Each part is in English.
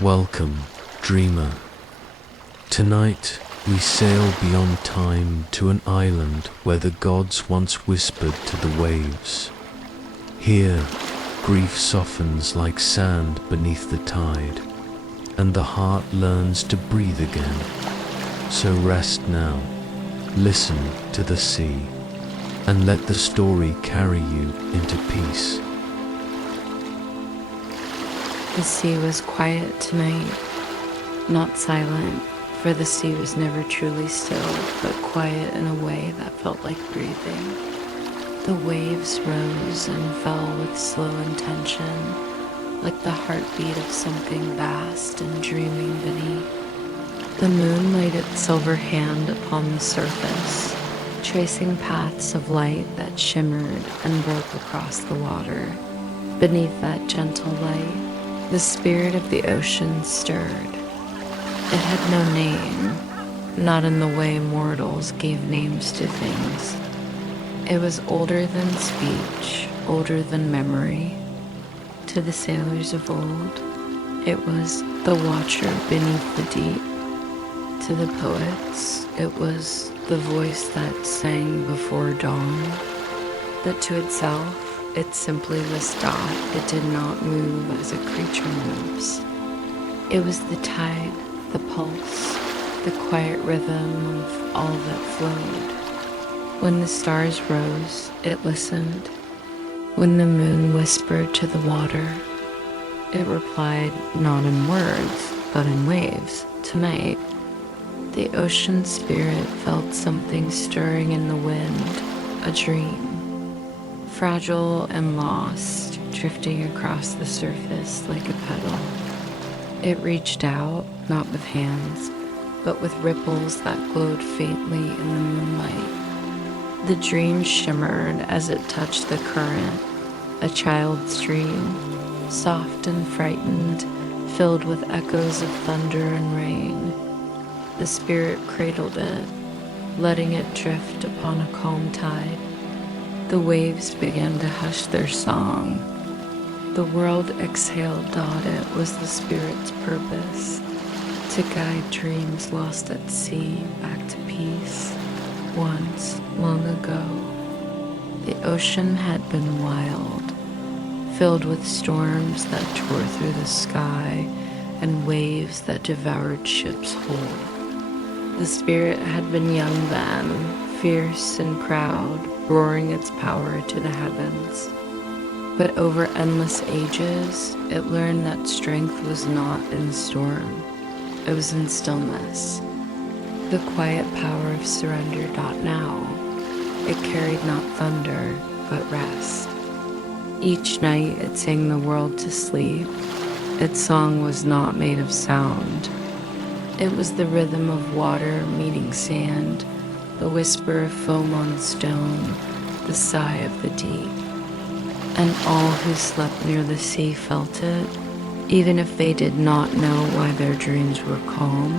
Welcome, dreamer. Tonight, we sail beyond time to an island where the gods once whispered to the waves. Here, grief softens like sand beneath the tide, and the heart learns to breathe again. So rest now, listen to the sea, and let the story carry you into peace. The sea was quiet tonight, not silent, for the sea was never truly still, but quiet in a way that felt like breathing. The waves rose and fell with slow intention, like the heartbeat of something vast and dreaming beneath. The moon laid its silver hand upon the surface, tracing paths of light that shimmered and broke across the water. Beneath that gentle light, the spirit of the ocean stirred. It had no name, not in the way mortals gave names to things. It was older than speech, older than memory. To the sailors of old, it was the watcher beneath the deep. To the poets, it was the voice that sang before dawn. But to itself, it simply was thought. It did not move as a creature moves. It was the tide, the pulse, the quiet rhythm of all that flowed. When the stars rose, it listened. When the moon whispered to the water, it replied not in words, but in waves. Tonight, the ocean spirit felt something stirring in the wind, a dream. Fragile and lost, drifting across the surface like a petal. It reached out, not with hands, but with ripples that glowed faintly in the moonlight. The dream shimmered as it touched the current, a child's dream, soft and frightened, filled with echoes of thunder and rain. The spirit cradled it, letting it drift upon a calm tide. The waves began to hush their song. The world exhaled, thought it was the spirit's purpose, to guide dreams lost at sea back to peace. Once, long ago, the ocean had been wild, filled with storms that tore through the sky and waves that devoured ships whole. The spirit had been young then, fierce and proud, roaring its power to the heavens. But over endless ages, it learned that strength was not in storm, it was in stillness. The quiet power of surrender. Now, it carried not thunder, but rest. Each night it sang the world to sleep. Its song was not made of sound. It was the rhythm of water meeting sand, the whisper of foam on stone, the sigh of the deep. And all who slept near the sea felt it, even if they did not know why their dreams were calm,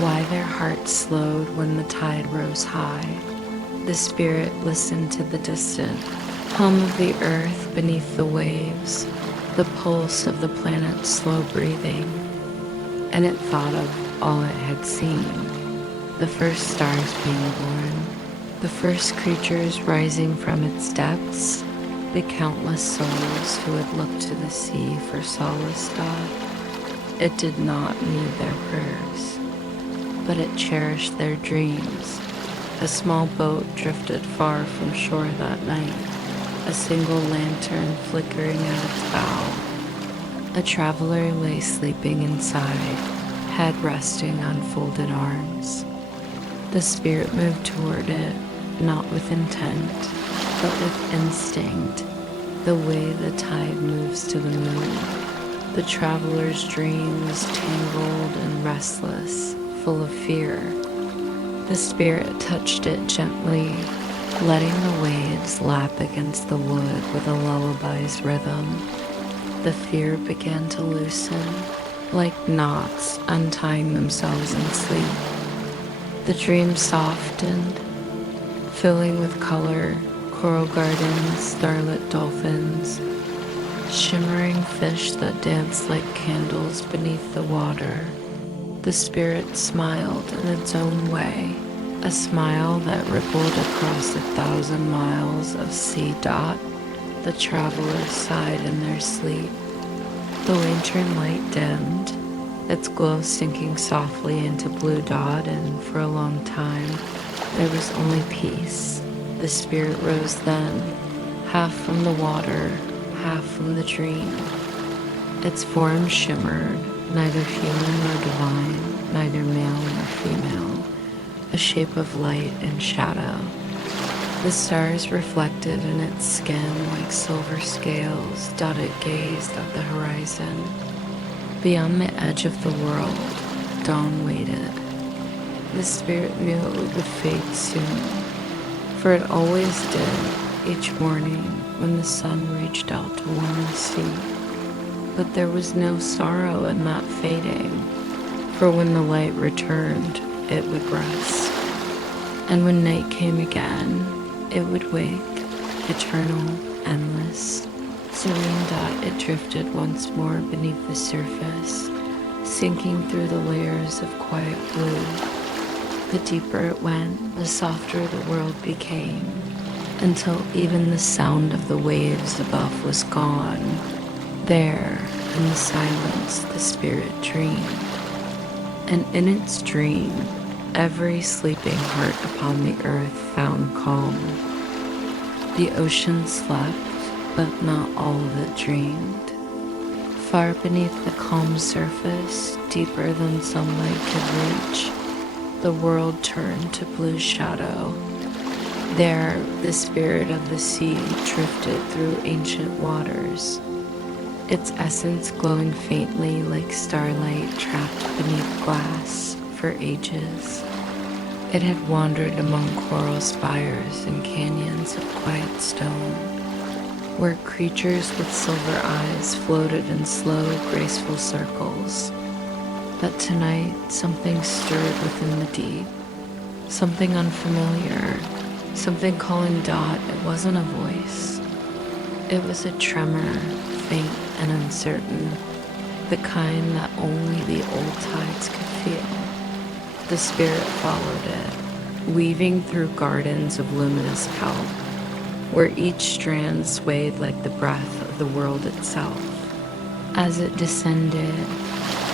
why their hearts slowed when the tide rose high. The spirit listened to the distant hum of the earth beneath the waves, the pulse of the planet's slow breathing, and it thought of all it had seen, the first stars being born, the first creatures rising from its depths, the countless souls who had looked to the sea for solace. It did not need their prayers, but it cherished their dreams. A small boat drifted far from shore that night, a single lantern flickering at its bow. A traveler lay sleeping inside, head resting on folded arms. The spirit moved toward it, not with intent, but with instinct, the way the tide moves to the moon. The traveler's dream was tangled and restless, full of fear. The spirit touched it gently, letting the waves lap against the wood with a lullaby's rhythm. The fear began to loosen, like knots untying themselves in sleep. The dream softened, filling with color, coral gardens, starlit dolphins. shimmering fish that danced like candles beneath the water. The spirit smiled in its own way, a smile that rippled across 1,000 miles of sea. The travelers sighed in their sleep. The lantern light dimmed, its glow sinking softly into blue dot, and for a long time there was only peace. The spirit rose then, half from the water, half from the dream. Its form shimmered, neither human nor divine, neither male nor female, a shape of light and shadow. The stars reflected in its skin like silver scales. It gazed at the horizon. Beyond the edge of the world, dawn waited. The spirit knew it would fade soon, for it always did, each morning when the sun reached out to warm the sea. But there was no sorrow in that fading, for when the light returned, it would rest. And when night came again, it would wake, eternal, endless. Serene. It drifted once more beneath the surface, sinking through the layers of quiet blue. The deeper it went, the softer the world became, until even the sound of the waves above was gone. There, in the silence, the spirit dreamed. And in its dream, every sleeping heart upon the earth found calm. The ocean slept, but not all of it dreamed. Far beneath the calm surface, deeper than sunlight could reach, the world turned to blue shadow. There, the spirit of the sea drifted through ancient waters, its essence glowing faintly like starlight trapped beneath glass for ages. It had wandered among coral spires and canyons of quiet stone, where creatures with silver eyes floated in slow, graceful circles. But tonight, something stirred within the deep, something unfamiliar, something calling. It wasn't a voice. It was a tremor, faint and uncertain, the kind that only the old tides could feel. The spirit followed it, weaving through gardens of luminous kelp, where each strand swayed like the breath of the world itself. As it descended,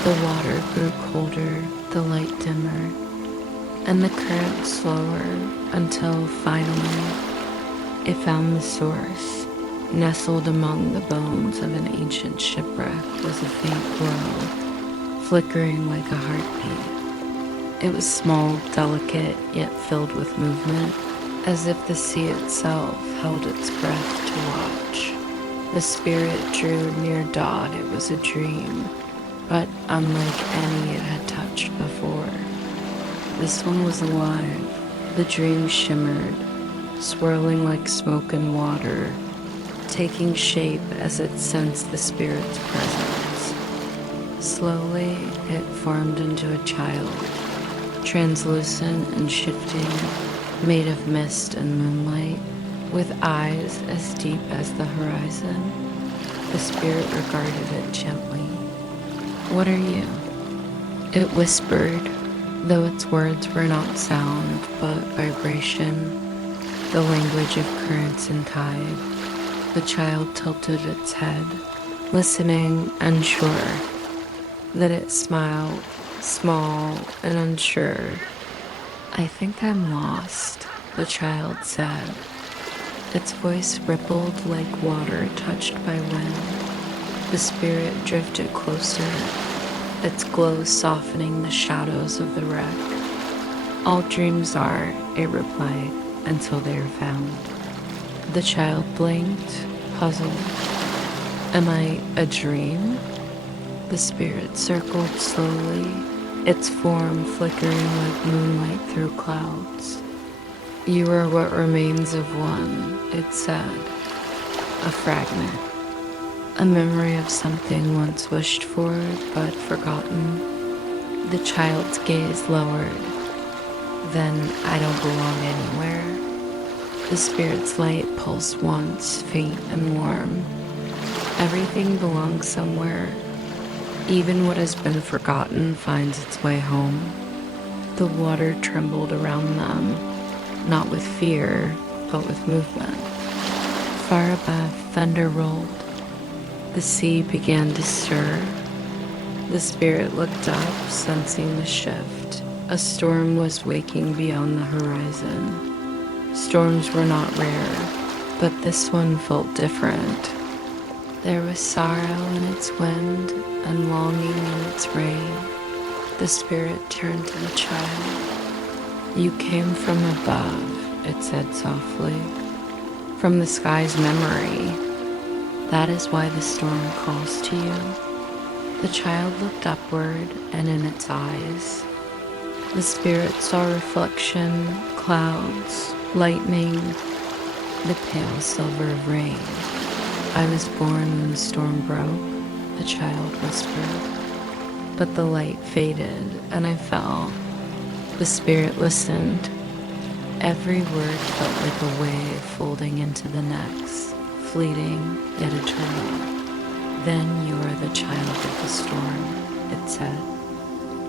the water grew colder, the light dimmer, and the current slower until finally it found the source. Nestled among the bones of an ancient shipwreck was a faint glow, flickering like a heartbeat. It was small, delicate, yet filled with movement, as if the sea itself held its breath to watch. The spirit drew near. It was a dream, but unlike any it had touched before. This one was alive. The dream shimmered, swirling like smoke and water, taking shape as it sensed the spirit's presence. Slowly, it formed into a child, translucent and shifting, made of mist and moonlight, with eyes as deep as the horizon. The spirit regarded it gently. "What are you?" It whispered, though its words were not sound, but vibration, the language of currents and tide. The child tilted its head, listening, unsure. Then it smiled, small and unsure. "I think I'm lost," the child said. Its voice rippled like water touched by wind. The spirit drifted closer, its glow softening the shadows of the wreck. "All dreams are," it replied, "until they are found." The child blinked, puzzled. "Am I a dream?" The spirit circled slowly, its form flickering like moonlight through clouds. "You are what remains of one," it said. "A fragment. A memory of something once wished for but forgotten." The child's gaze lowered. "Then I don't belong anywhere." The spirit's light pulsed once, faint and warm. Everything belongs somewhere. Even what has been forgotten finds its way home. The water trembled around them, not with fear, but with movement. Far above, thunder rolled. The sea began to stir. The spirit looked up, sensing the shift. A storm was waking beyond the horizon. Storms were not rare, but this one felt different. There was sorrow in its wind and longing in its rain. The spirit turned to the child. "You came from above," it said softly, "from the sky's memory. That is why the storm calls to you." The child looked upward, and in its eyes, the spirit saw reflection, clouds, lightning, the pale silver of rain. "I was born when the storm broke," the child whispered. But the light faded, and I fell. The spirit listened. Every word felt like a wave folding into the next, fleeting yet eternal. "Then you are the child of the storm," it said,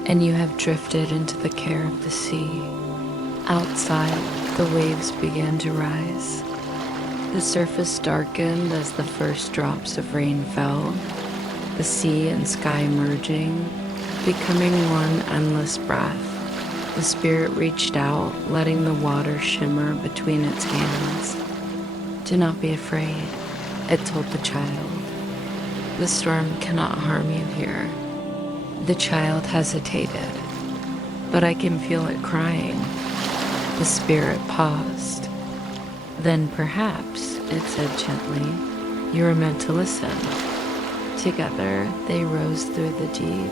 "and you have drifted into the care of the sea." Outside, the waves began to rise. The surface darkened as the first drops of rain fell, the sea and sky merging, becoming one endless breath. The spirit reached out, letting the water shimmer between its hands. "Do not be afraid," it told the child. "The storm cannot harm you here." The child hesitated, "But I can feel it crying." The spirit paused. "Then perhaps," it said gently, "you are meant to listen." Together, they rose through the deep,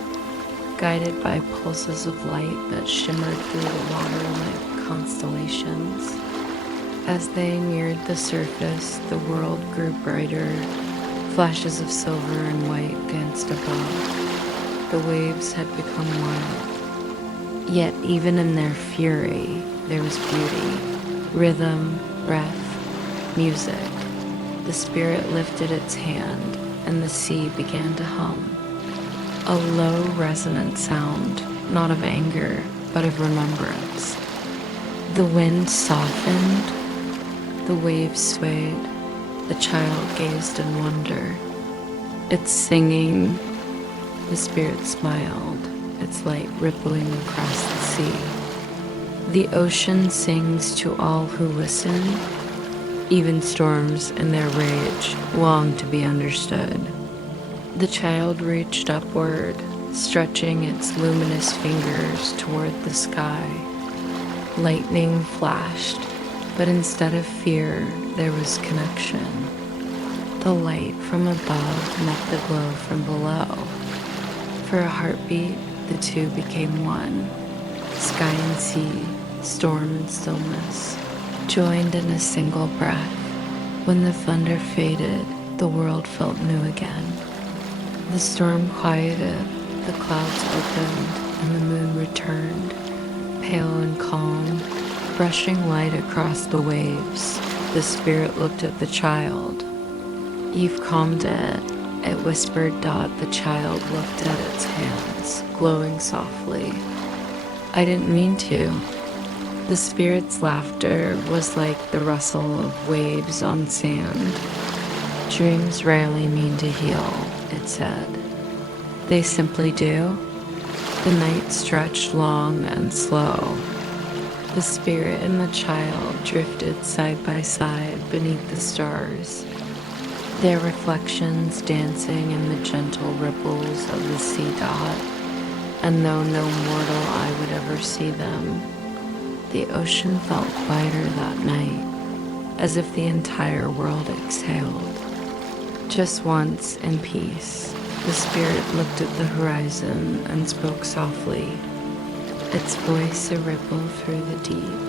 guided by pulses of light that shimmered through the water like constellations. As they neared the surface, the world grew brighter. Flashes of silver and white danced above. The waves had become wild. Yet even in their fury, there was beauty, rhythm, breath, music. The spirit lifted its hand, and the sea began to hum. A low, resonant sound, not of anger, but of remembrance. The wind softened, the waves swayed, the child gazed in wonder. "It's singing," the spirit smiled, its light rippling across the sea. "The ocean sings to all who listen. Even storms in their rage long to be understood." The child reached upward, stretching its luminous fingers toward the sky. Lightning flashed, but instead of fear, there was connection. The light from above met the glow from below. For a heartbeat, the two became one. Sky and sea, storm and stillness, joined in a single breath. When the thunder faded, the world felt new again. The storm quieted, the clouds opened, and the moon returned, pale and calm, brushing light across the waves. The spirit looked at the child. "You've calmed it whispered. The child looked at its hands, glowing softly. "I didn't mean to." The spirit's laughter was like the rustle of waves on sand. "Dreams rarely mean to heal," it said. "They simply do." The night stretched long and slow. The spirit and the child drifted side by side beneath the stars, their reflections dancing in the gentle ripples of the sea dot. And though no mortal eye would ever see them, the ocean felt quieter that night, as if the entire world exhaled. Just once, in peace, the spirit looked at the horizon and spoke softly, its voice a ripple through the deep.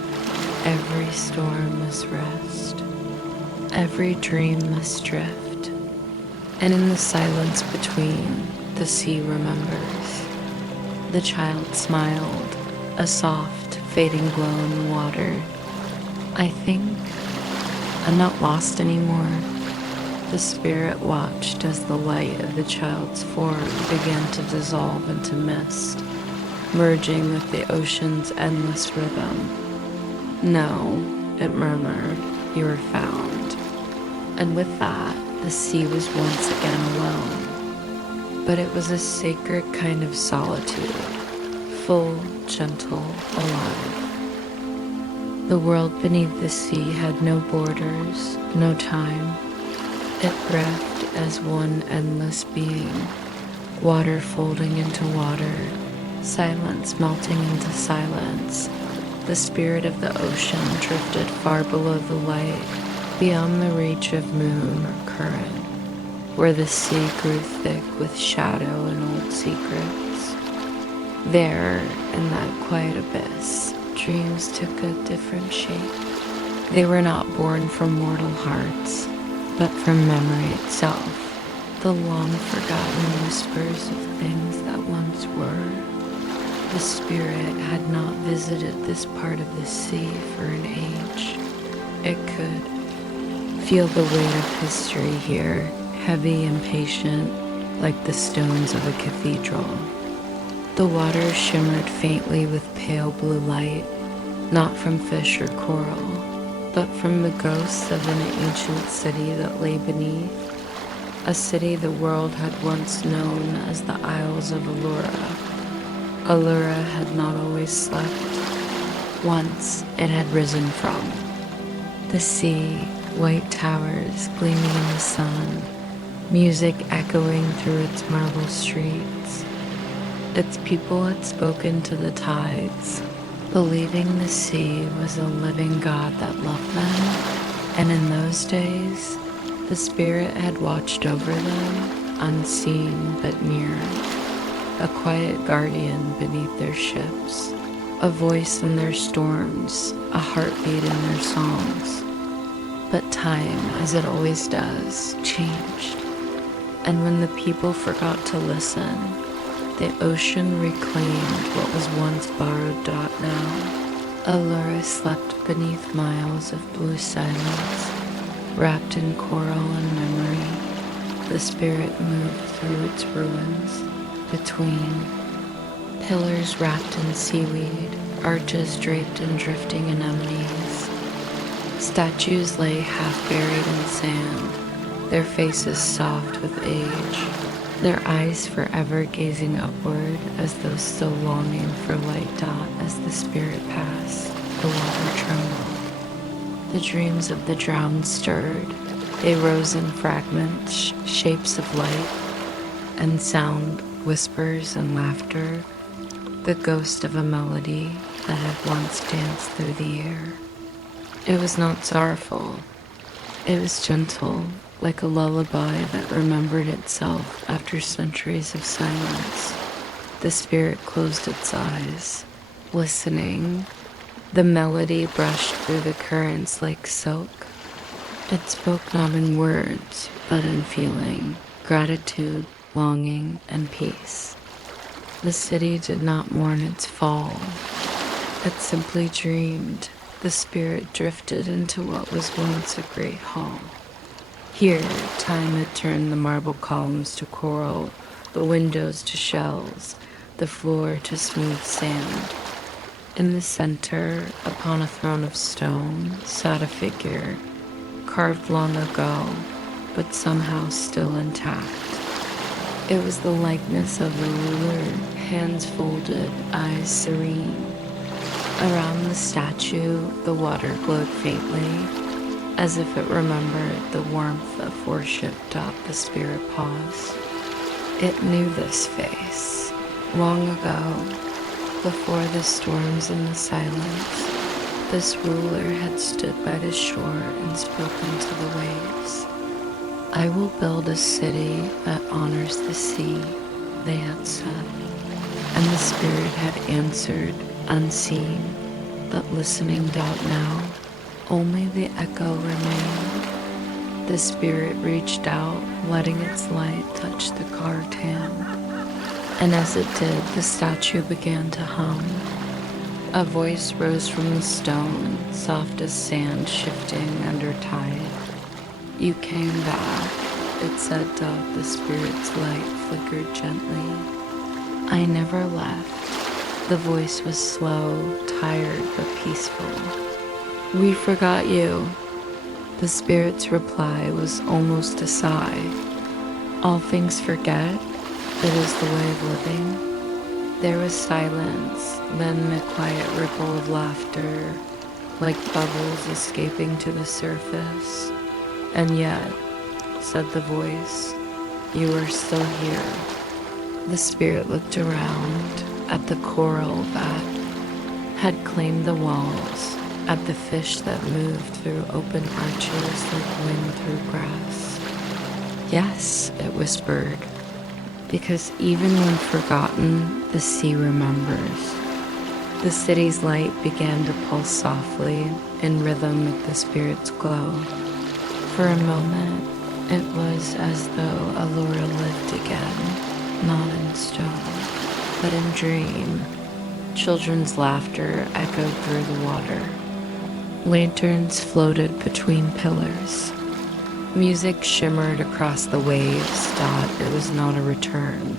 "Every storm must rest. Every dream must drift. And in the silence between, the sea remembers." The child smiled, a soft, fading glow in the water. "I think I'm not lost anymore. The spirit watched as the light of the child's form began to dissolve into mist, merging with the ocean's endless rhythm. "No," it murmured, "you are found." And with that, the sea was once again alone. But it was a sacred kind of solitude, full, gentle, alive. The world beneath the sea had no borders, no time. It breathed as one endless being, water folding into water, silence melting into silence. The spirit of the ocean drifted far below the light, beyond the reach of moon or current, where the sea grew thick with shadow and old secrets. There, in that quiet abyss, dreams took a different shape. They were not born from mortal hearts, but from memory itself, the long-forgotten whispers of things that once were. The spirit had not visited this part of the sea for an age. It could feel the weight of history here, heavy and patient, like the stones of a cathedral. The water shimmered faintly with pale blue light, not from fish or coral, but from the ghosts of an ancient city that lay beneath, a city the world had once known as the Isles of Allura. Allura had not always slept. Once it had risen from the sea, white towers gleaming in the sun, music echoing through its marble streets. Its people had spoken to the tides, believing the sea was a living God that loved them, and in those days, the spirit had watched over them, unseen but near, a quiet guardian beneath their ships, a voice in their storms, a heartbeat in their songs. But time, as it always does, changed, and when the people forgot to listen, the ocean reclaimed what was once borrowed now. Allura slept beneath miles of blue silence, wrapped in coral and memory. The spirit moved through its ruins, between pillars wrapped in seaweed, arches draped in drifting anemones. Statues lay half buried in sand, their faces soft with age, their eyes forever gazing upward as though still longing for light. As the spirit passed, the water trembled. The dreams of the drowned stirred. They rose in fragments, shapes of light and sound, whispers and laughter, the ghost of a melody that had once danced through the air. It was not sorrowful. It was gentle, like a lullaby that remembered itself after centuries of silence. The spirit closed its eyes, listening. The melody brushed through the currents like silk. It spoke not in words, but in feeling, gratitude, longing, and peace. The city did not mourn its fall. It simply dreamed. The spirit drifted into what was once a great hall. Here, time had turned the marble columns to coral, the windows to shells, the floor to smooth sand. In the center, upon a throne of stone, sat a figure, carved long ago, but somehow still intact. It was the likeness of a ruler, hands folded, eyes serene. Around the statue, the water glowed faintly, as if it remembered the warmth of worship. The spirit paused. It knew this face. Long ago, before the storms and the silence, this ruler had stood by the shore and spoken to the waves. "I will build a city that honors the sea," they had said. And the spirit had answered, unseen, but listening. Now, only the echo remained. The spirit reached out, letting its light touch the carved hand. And as it did, the statue began to hum. A voice rose from the stone, soft as sand shifting under tide. "You came back. it said. The spirit's light flickered gently. I never left. The voice was slow, tired, but peaceful. We forgot you. The spirit's reply was almost a sigh. All things forget, it is the way of living. There was silence, then a quiet ripple of laughter, like bubbles escaping to the surface. And yet, said the voice, you are still here. The spirit looked around at the coral that had claimed the walls, at the fish that moved through open arches like wind through grass. Yes, it whispered, because even when forgotten, the sea remembers. The city's light began to pulse softly, in rhythm with the spirit's glow. For a moment, it was as though Allura lived again, not in stone, but in dream. Children's laughter echoed through the water. Lanterns floated between pillars. Music shimmered across the waves. It was not a return,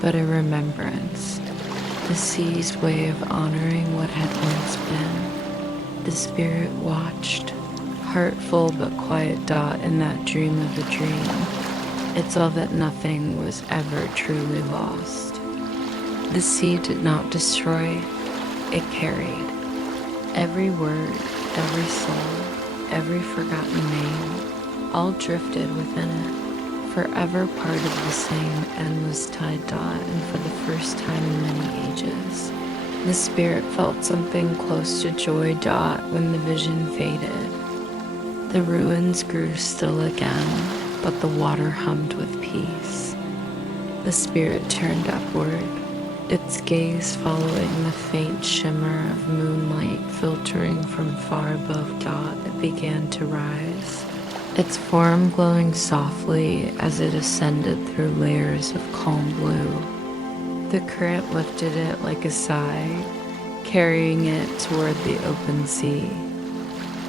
but a remembrance. The sea's way of honoring what had once been. The spirit watched, heartful but quiet. In that dream of a dream, it saw that nothing was ever truly lost. The sea did not destroy, it carried. Every word, every soul, every forgotten name, all drifted within it, forever part of the same endless tide. And for the first time in many ages, the spirit felt something close to joy. When the vision faded, the ruins grew still again, but the water hummed with peace. The spirit turned upward, its gaze following the faint shimmer of moonlight filtering from far above. It began to rise, its form glowing softly as it ascended through layers of calm blue. The current lifted it like a sigh, carrying it toward the open sea.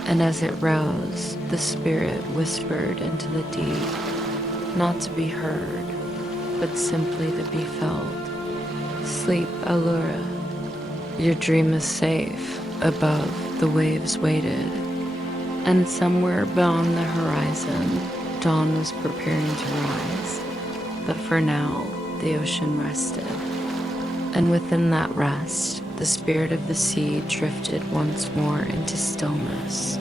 And as it rose, the spirit whispered into the deep, not to be heard, but simply to be felt. Sleep, Allura. Your dream is safe. Above, the waves waited. And somewhere beyond the horizon, dawn was preparing to rise. But for now, the ocean rested. And within that rest, the spirit of the sea drifted once more into stillness,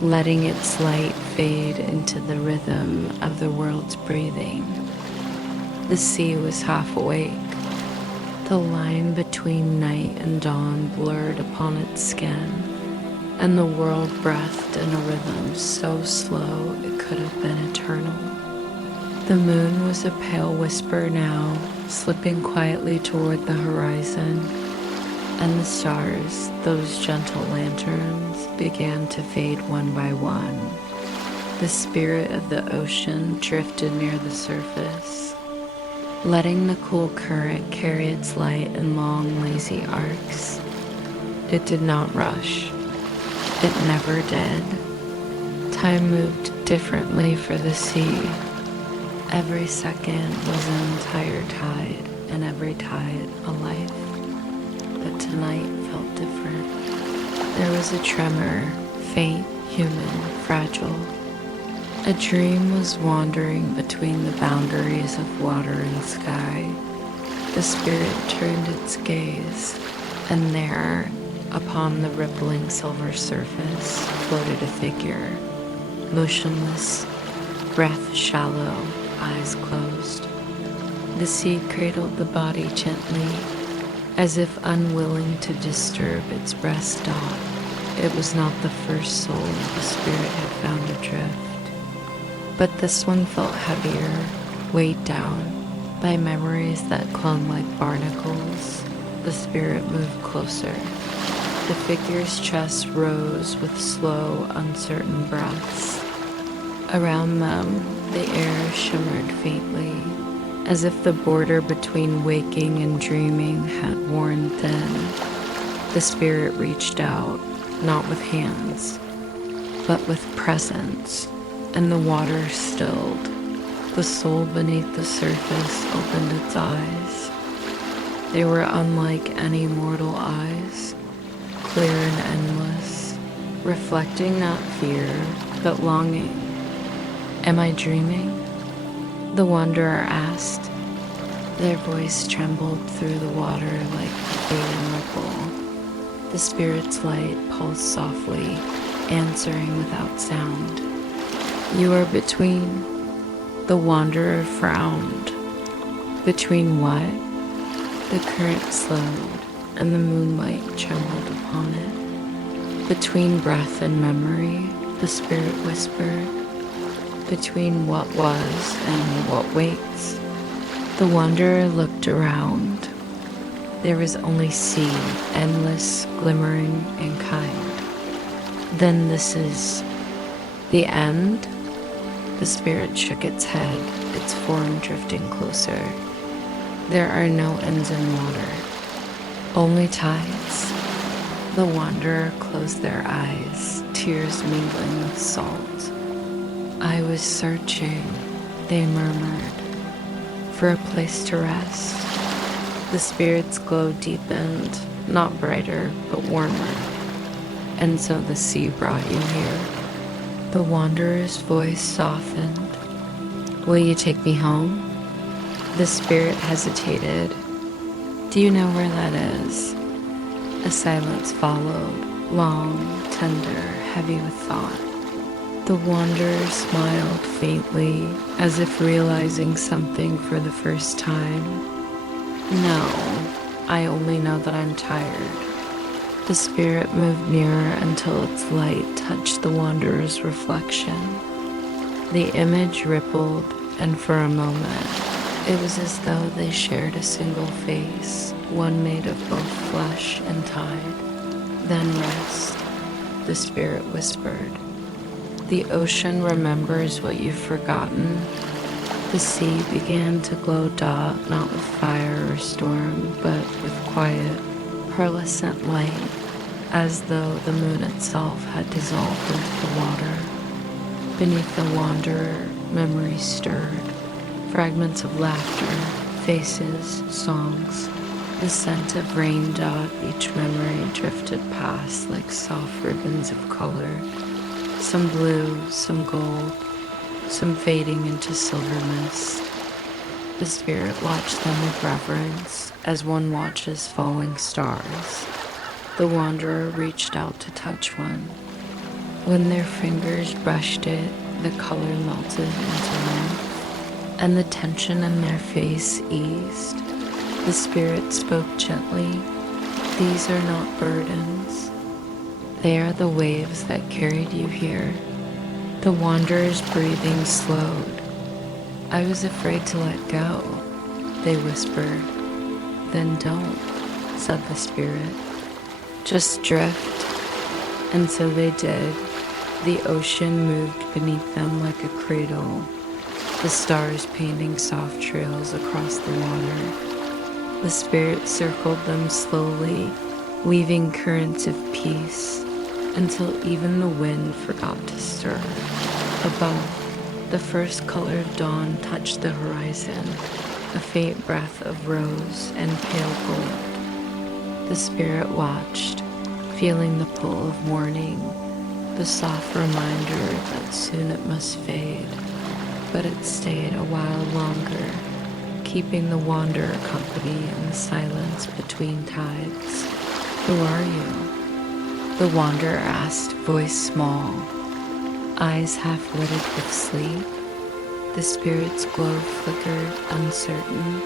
letting its light fade into the rhythm of the world's breathing. The sea was half awake. The line between night and dawn blurred upon its skin, and the world breathed in a rhythm so slow it could have been eternal. The moon was a pale whisper now, slipping quietly toward the horizon, and the stars, those gentle lanterns, began to fade one by one. The spirit of the ocean drifted near the surface, letting the cool current carry its light in long, lazy arcs. It did not rush. It never did. Time moved differently for the sea. Every second was an entire tide, and every tide a life. But tonight felt different. There was a tremor, faint, human, fragile. A dream was wandering between the boundaries of water and sky. The spirit turned its gaze, and there, upon the rippling silver surface, floated a figure, motionless, breath shallow, eyes closed. The sea cradled the body gently, as if unwilling to disturb its rest. It was not the first soul the spirit had found adrift, but this one felt heavier, weighed down by memories that clung like barnacles. The spirit moved closer. The figure's chest rose with slow, uncertain breaths. Around them, the air shimmered faintly, as if the border between waking and dreaming had worn thin. The spirit reached out, not with hands, but with presence, and the water stilled. The soul beneath the surface opened its eyes. They were unlike any mortal eyes, clear and endless, reflecting not fear, but longing. "Am I dreaming?" the wanderer asked. Their voice trembled through the water like a fading ripple. The spirit's light pulsed softly, answering without sound. "You are between." The wanderer frowned. "Between what?" The current slowed, and the moonlight trembled upon it. "Between breath and memory," the spirit whispered. "Between what was and what waits." The wanderer looked around. There was only sea, endless, glimmering, and kind. "Then this is the end?" The spirit shook its head, its form drifting closer. "There are no ends in water, only tides." The wanderer closed their eyes, tears mingling with salt. "I was searching," they murmured, "for a place to rest." The spirit's glow deepened, not brighter, but warmer. "And so the sea brought you here." The wanderer's voice softened. "Will you take me home?" The spirit hesitated. "Do you know where that is?" A silence followed, long, tender, heavy with thought. The wanderer smiled faintly, as if realizing something for the first time. "No, I only know that I'm tired." The spirit moved nearer until its light touched the wanderer's reflection. The image rippled, and for a moment, it was as though they shared a single face, one made of both flesh and tide. "Then rest," the spirit whispered. "The ocean remembers what you've forgotten." The sea began to glow not with fire or storm, but with quiet, pearlescent light, as though the moon itself had dissolved into the water. Beneath the wanderer, memories stirred, fragments of laughter, faces, songs. The scent of rain dot each memory drifted past like soft ribbons of color, some blue, some gold, some fading into silver mist. The spirit watched them with reverence, as one watches falling stars. The wanderer reached out to touch one. When their fingers brushed it, the color melted into warmth, and the tension in their face eased. The spirit spoke gently. "These are not burdens. They are the waves that carried you here." The wanderer's breathing slowed. "I was afraid to let go," they whispered. "Then don't," said the spirit. "Just drift." And so they did. The ocean moved beneath them like a cradle, the stars painting soft trails across the water. The spirit circled them slowly, weaving currents of peace, until even the wind forgot to stir. Above, the first color of dawn touched the horizon, a faint breath of rose and pale gold. The spirit watched, feeling the pull of morning, the soft reminder that soon it must fade. But it stayed a while longer, keeping the wanderer company in the silence between tides. "Who are you?" the wanderer asked, voice small, eyes half lidded with sleep. The spirit's glow flickered, uncertain,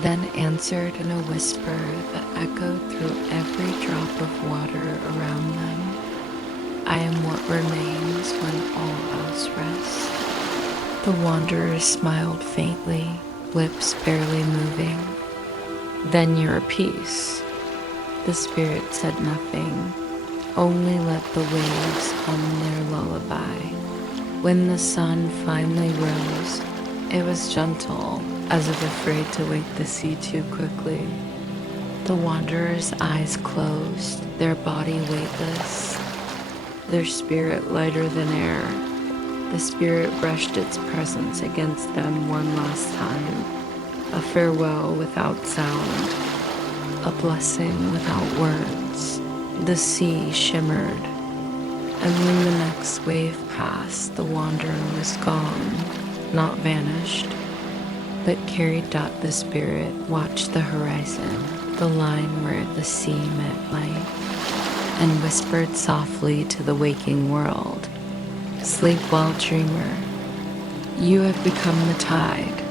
then answered in a whisper that echoed through every drop of water around them. "I am what remains when all else rests." The wanderer smiled faintly, lips barely moving. "Then you're a peace." The spirit said nothing, only let the waves hum their lullaby. When the sun finally rose, it was gentle, as if afraid to wake the sea too quickly. The wanderer's eyes closed, their body weightless, their spirit lighter than air. The spirit brushed its presence against them one last time, a farewell without sound, a blessing without words. The sea shimmered, and when the next wave passed, the wanderer was gone, not vanished, but carried. The spirit watched the horizon, the line where the sea met light, and whispered softly to the waking world, "Sleep well, dreamer. You have become the tide."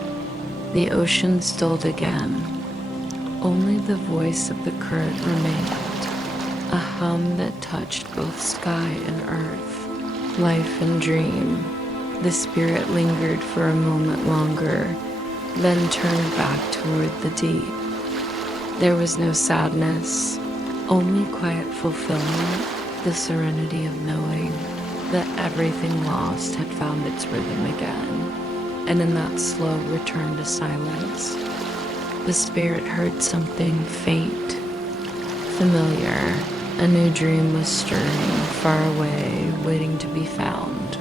The ocean stilled again. Only the voice of the current remained, a hum that touched both sky and earth, life and dream. The spirit lingered for a moment longer, then turned back toward the deep. There was no sadness, only quiet fulfillment, the serenity of knowing that everything lost had found its rhythm again. And in that slow return to silence, the spirit heard something faint, familiar. A new dream was stirring, far away, waiting to be found.